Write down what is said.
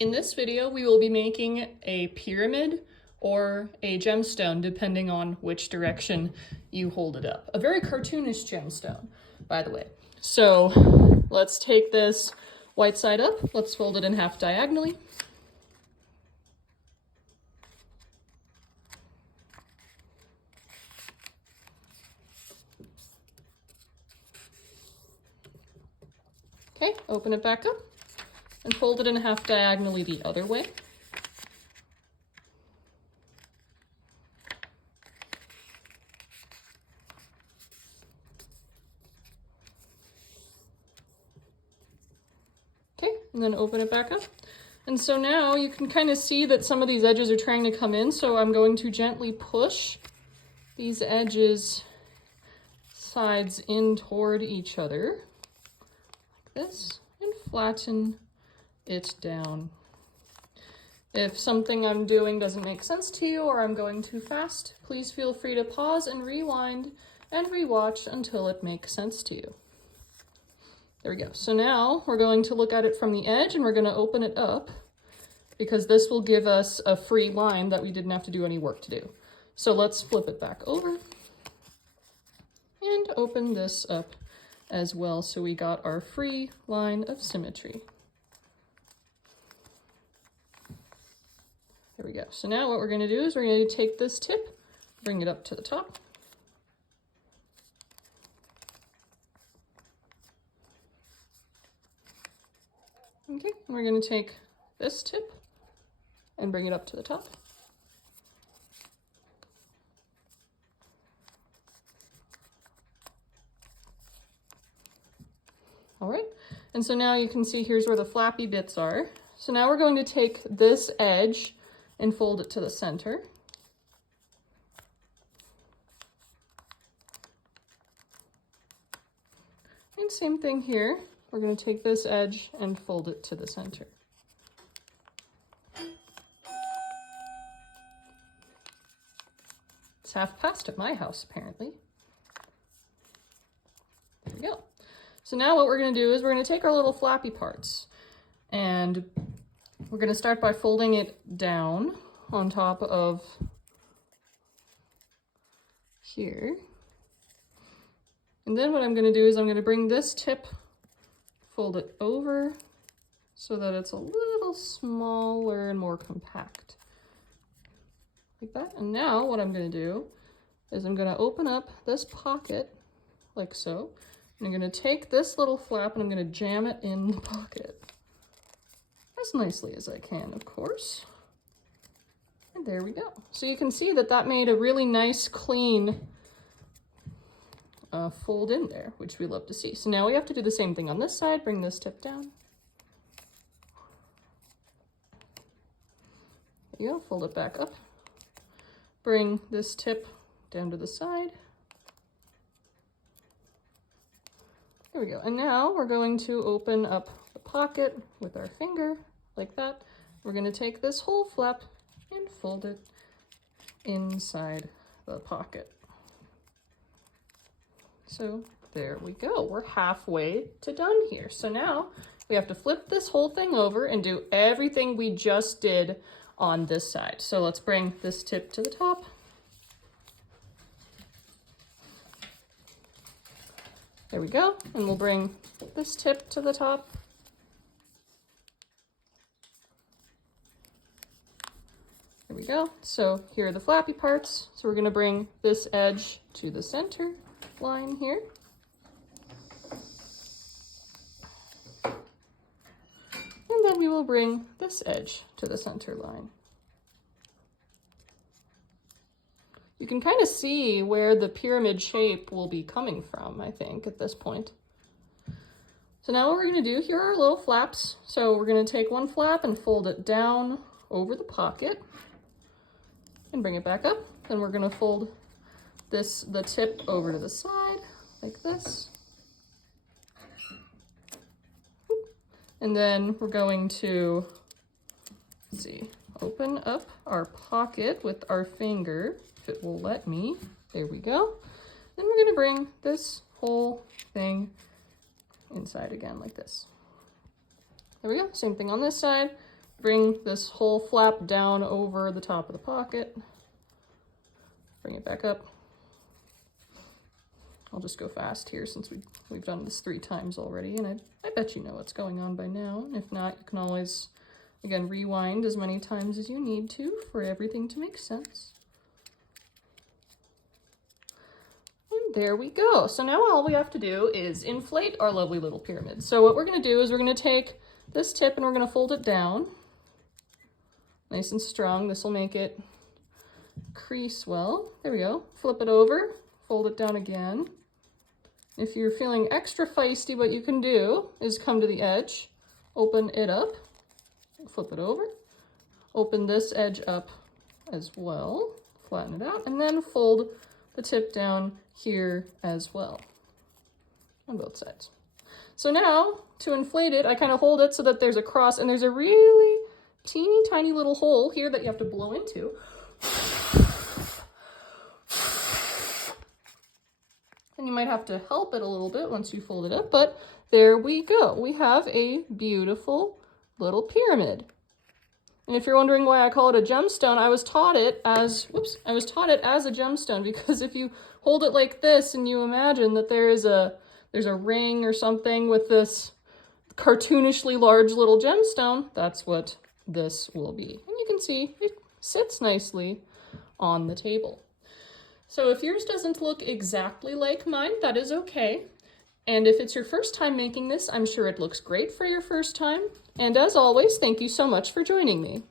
In this video, we will be making a pyramid or a gemstone, depending on which direction you hold it up. A very cartoonish gemstone, by the way. So let's take this white side up. Let's fold it in half diagonally. Okay, open it back up and fold it in half diagonally the other way. Okay, and then open it back up. And so now you can kind of see that some of these edges are trying to come in, so I'm going to gently push these edges sides in toward each other, like this, and flatten it down. If something I'm doing doesn't make sense to you or I'm going too fast, please feel free to pause and rewind and rewatch until it makes sense to you. There we go. So now we're going to look at it from the edge and we're going to open it up because this will give us a free line that we didn't have to do any work to do. So let's flip it back over and open this up as well so we got our free line of symmetry. There we go. So now what we're going to do is we're going to take this tip, bring it up to the top. Okay, and we're going to take this tip and bring it up to the top. All right, and so now you can see here's where the flappy bits are. So now we're going to take this edge and fold it to the center. And same thing here. We're going to take this edge and fold it to the center. It's 1:30 at my house, apparently. There we go. So now what we're going to do is we're going to take our little flappy parts and we're going to start by folding it down on top of here. And then what I'm going to do is I'm going to bring this tip, fold it over so that it's a little smaller and more compact. Like that. And now what I'm going to do is I'm going to open up this pocket like so. And I'm going to take this little flap and I'm going to jam it in the pocket. As nicely as I can, of course. And there we go. So you can see that that made a really nice, clean fold in there, which we love to see. So now we have to do the same thing on this side. Bring this tip down. There you go. Fold it back up. Bring this tip down to the side. There we go. And now we're going to open up the pocket with our finger like that. We're going to take this whole flap and fold it inside the pocket. So there we go. We're halfway to done here. So now we have to flip this whole thing over and do everything we just did on this side. So let's bring this tip to the top. There we go. And we'll bring this tip to the top. There we go. So here are the flappy parts. So we're going to bring this edge to the center line here. And then we will bring this edge to the center line. You can kind of see where the pyramid shape will be coming from, I think, at this point. So now what we're going to do, here are our little flaps. So we're going to take one flap and fold it down over the pocket and bring it back up. Then we're going to fold the tip over to the side like this. And then we're going to, let's see, open up our pocket with our finger, if it will let me. There we go. Then we're going to bring this whole thing inside again like this. There we go. Same thing on this side. bring this whole flap down over the top of the pocket. Bring it back up. I'll just go fast here since we've done this 3 times already, and I bet you know what's going on by now. And if not, you can always, again, rewind as many times as you need to for everything to make sense. And there we go. So now all we have to do is inflate our lovely little pyramid. So what we're going to do is we're going to take this tip and we're going to fold it down. Nice and strong. This will make it crease well. There we go. Flip it over, fold it down again. If you're feeling extra feisty, what you can do is come to the edge, open it up, flip it over, open this edge up as well, flatten it out, and then fold the tip down here as well on both sides. So now to inflate it, I kind of hold it so that there's a cross, and there's a really teeny tiny little hole here that you have to blow into. And you might have to help it a little bit once you fold it up, but there we go. We have a beautiful little pyramid. And if you're wondering why I call it a gemstone, I was taught it as a gemstone, because if you hold it like this and you imagine that there's a ring or something with this cartoonishly large little gemstone, that's what this will be. And you can see it sits nicely on the table. So if yours doesn't look exactly like mine, that is okay. And if it's your first time making this, I'm sure it looks great for your first time. And as always, thank you so much for joining me.